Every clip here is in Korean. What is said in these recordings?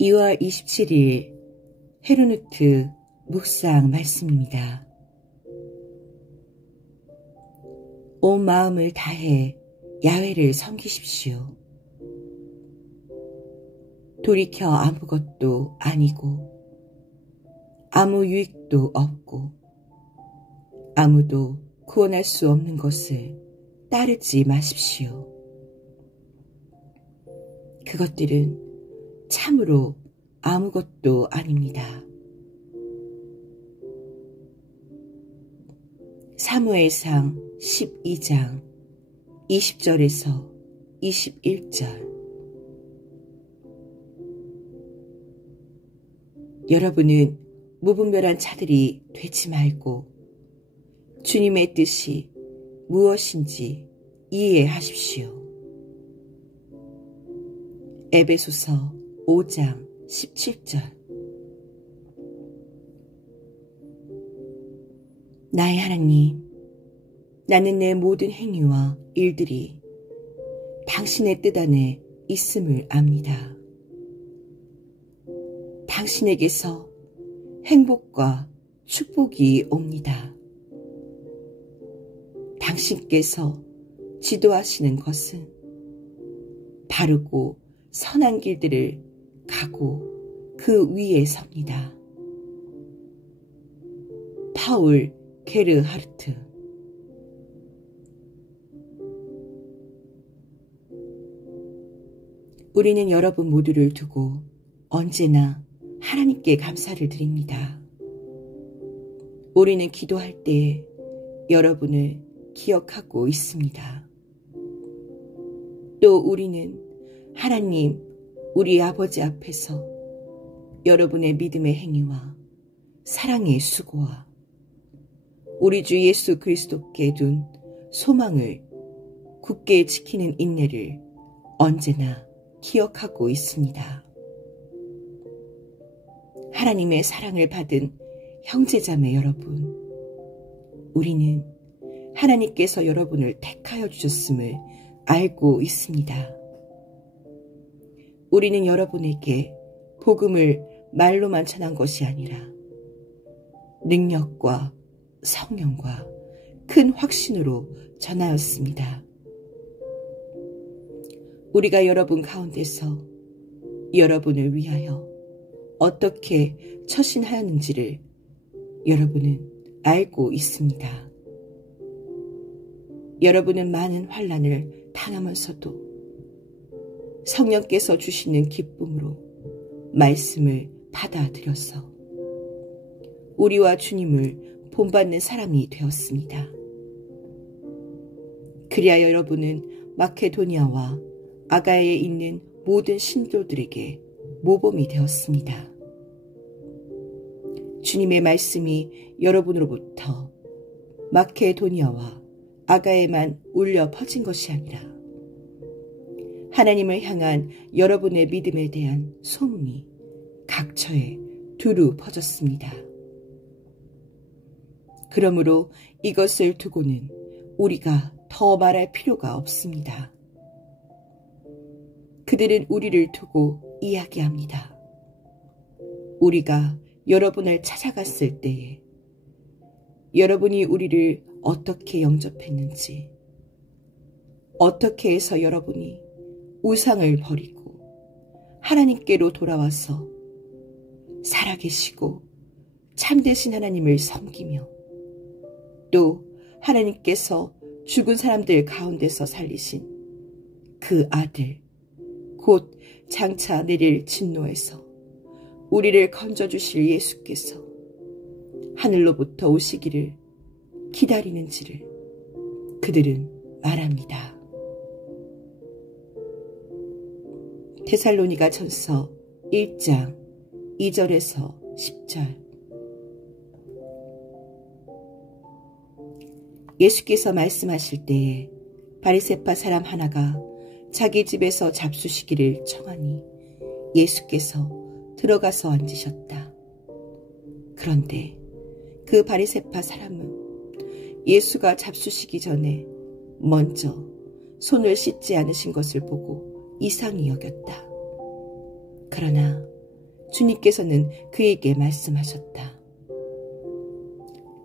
(2월 27일) 헤르누트 묵상 말씀입니다. 온 마음을 다해 야훼를 섬기십시오. 돌이켜 아무것도 아니고 아무 유익도 없고 아무도 구원할 수 없는 것을 따르지 마십시오. 그것들은 참으로 아무것도 아닙니다. 사무엘상 12장 20절에서 21절. 여러분은 무분별한 자들이 되지 말고 주님의 뜻이 무엇인지 이해하십시오. 에베소서 5장 17절. 나의 하나님, 나는 내 모든 행위와 일들이 당신의 뜻 안에 있음을 압니다. 당신에게서 행복과 축복이 옵니다. 당신께서 지도하시는 것은 바르고 선한 길들을 가고 그 위에 섭니다. 파울 게르하르트. 우리는 여러분 모두를 두고 언제나 하나님께 감사를 드립니다. 우리는 기도할 때에 여러분을 기억하고 있습니다. 또 우리는 하나님, 우리 아버지 앞에서 여러분의 믿음의 행위와 사랑의 수고와 우리 주 예수 그리스도께 둔 소망을 굳게 지키는 인내를 언제나 기억하고 있습니다. 하나님의 사랑을 받은 형제자매 여러분, 우리는 하나님께서 여러분을 택하여 주셨음을 알고 있습니다. 우리는 여러분에게 복음을 말로만 전한 것이 아니라 능력과 성령과 큰 확신으로 전하였습니다. 우리가 여러분 가운데서 여러분을 위하여 어떻게 처신하였는지를 여러분은 알고 있습니다. 여러분은 많은 환난을 당하면서도 성령께서 주시는 기쁨으로 말씀을 받아들여서 우리와 주님을 본받는 사람이 되었습니다. 그리하여 여러분은 마케도니아와 아가야에 있는 모든 신도들에게 모범이 되었습니다. 주님의 말씀이 여러분으로부터 마케도니아와 아가야에만 울려 퍼진 것이 아니라 하나님을 향한 여러분의 믿음에 대한 소문이 각처에 두루 퍼졌습니다. 그러므로 이것을 두고는 우리가 더 말할 필요가 없습니다. 그들은 우리를 두고 이야기합니다. 우리가 여러분을 찾아갔을 때에 여러분이 우리를 어떻게 영접했는지, 어떻게 해서 여러분이 우상을 버리고 하나님께로 돌아와서 살아계시고 참되신 하나님을 섬기며 또 하나님께서 죽은 사람들 가운데서 살리신 그 아들, 곧 장차 내릴 진노에서 우리를 건져주실 예수께서 하늘로부터 오시기를 기다리는지를 그들은 말합니다. 데살로니가 전서 1장 2절에서 10절. 예수께서 말씀하실 때에 바리새파 사람 하나가 자기 집에서 잡수시기를 청하니 예수께서 들어가서 앉으셨다. 그런데 그 바리새파 사람은 예수가 잡수시기 전에 먼저 손을 씻지 않으신 것을 보고 이상히 여겼다. 그러나 주님께서는 그에게 말씀하셨다.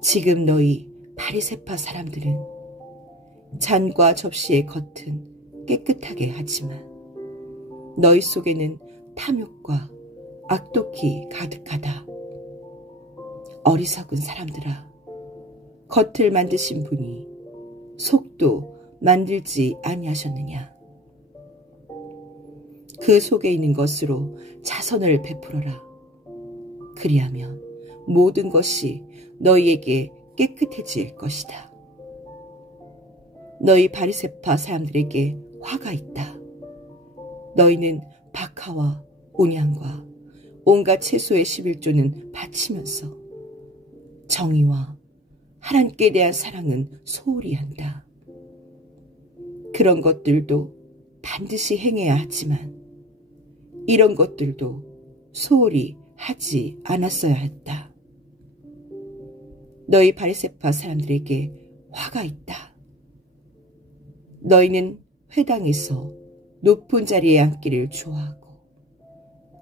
지금 너희 바리새파 사람들은 잔과 접시의 겉은 깨끗하게 하지만 너희 속에는 탐욕과 악독이 가득하다. 어리석은 사람들아, 겉을 만드신 분이 속도 만들지 아니하셨느냐. 그 속에 있는 것으로 자선을 베풀어라. 그리하면 모든 것이 너희에게 깨끗해질 것이다. 너희 바리새파 사람들에게 화가 있다. 너희는 박하와 온향과 온갖 채소의 11조는 바치면서 정의와 하나님께 대한 사랑은 소홀히 한다. 그런 것들도 반드시 행해야 하지만 이런 것들도 소홀히 하지 않았어야 했다. 너희 바리새파 사람들에게 화가 있다. 너희는 회당에서 높은 자리에 앉기를 좋아하고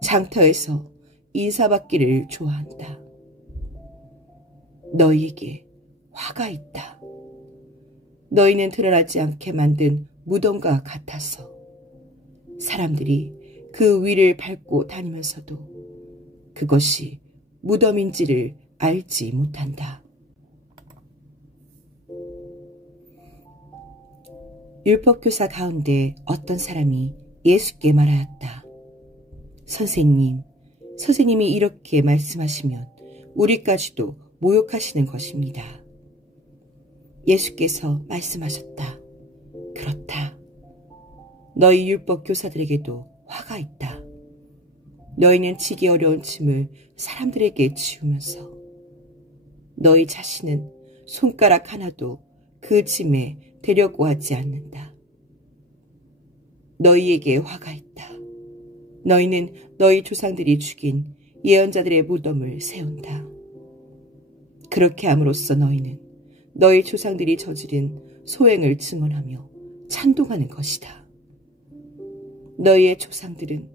장터에서 인사받기를 좋아한다. 너희에게 화가 있다. 너희는 드러나지 않게 만든 무덤과 같아서 사람들이 그 위를 밟고 다니면서도 그것이 무덤인지를 알지 못한다. 율법교사 가운데 어떤 사람이 예수께 말하였다. 선생님이 이렇게 말씀하시면 우리까지도 모욕하시는 것입니다. 예수께서 말씀하셨다. 그렇다. 너희 율법교사들에게도 화가 있다. 너희는 지기 어려운 짐을 사람들에게 지우면서 너희 자신은 손가락 하나도 그 짐에 대려고 하지 않는다. 너희에게 화가 있다. 너희는 너희 조상들이 죽인 예언자들의 무덤을 세운다. 그렇게 함으로써 너희는 너희 조상들이 저지른 소행을 증언하며 찬동하는 것이다. 너희의 조상들은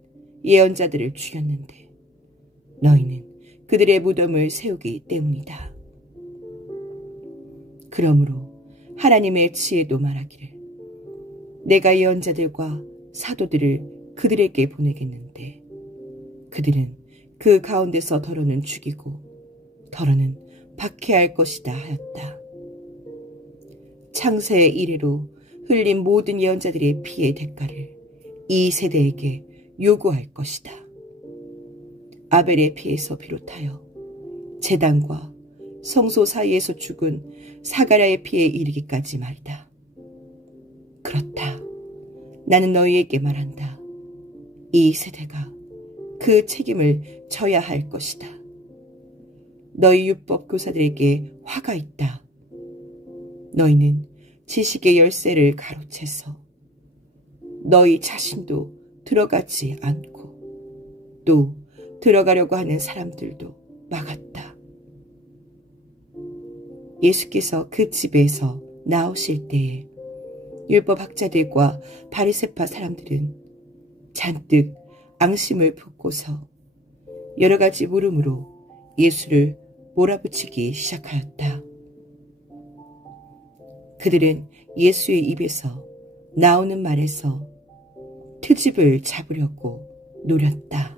예언자들을 죽였는데 너희는 그들의 무덤을 세우기 때문이다. 그러므로 하나님의 지혜도 말하기를 내가 예언자들과 사도들을 그들에게 보내겠는데 그들은 그 가운데서 더러는 죽이고 더러는 박해할 것이다 하였다. 창세의 이래로 흘린 모든 예언자들의 피의 대가를 이 세대에게 요구할 것이다. 아벨의 피에서 비롯하여 제단과 성소 사이에서 죽은 사가랴의 피에 이르기까지 말이다. 그렇다. 나는 너희에게 말한다. 이 세대가 그 책임을 져야 할 것이다. 너희 율법 교사들에게 화가 있다. 너희는 지식의 열쇠를 가로채서 너희 자신도 들어가지 않고 또 들어가려고 하는 사람들도 막았다. 예수께서 그 집에서 나오실 때에 율법학자들과 바리새파 사람들은 잔뜩 앙심을 품고서 여러 가지 물음으로 예수를 몰아붙이기 시작하였다. 그들은 예수의 입에서 나오는 말에서 트집을 잡으려고 노렸다.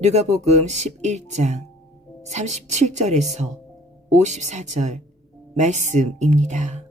누가복음 11장 37절에서 54절 말씀입니다.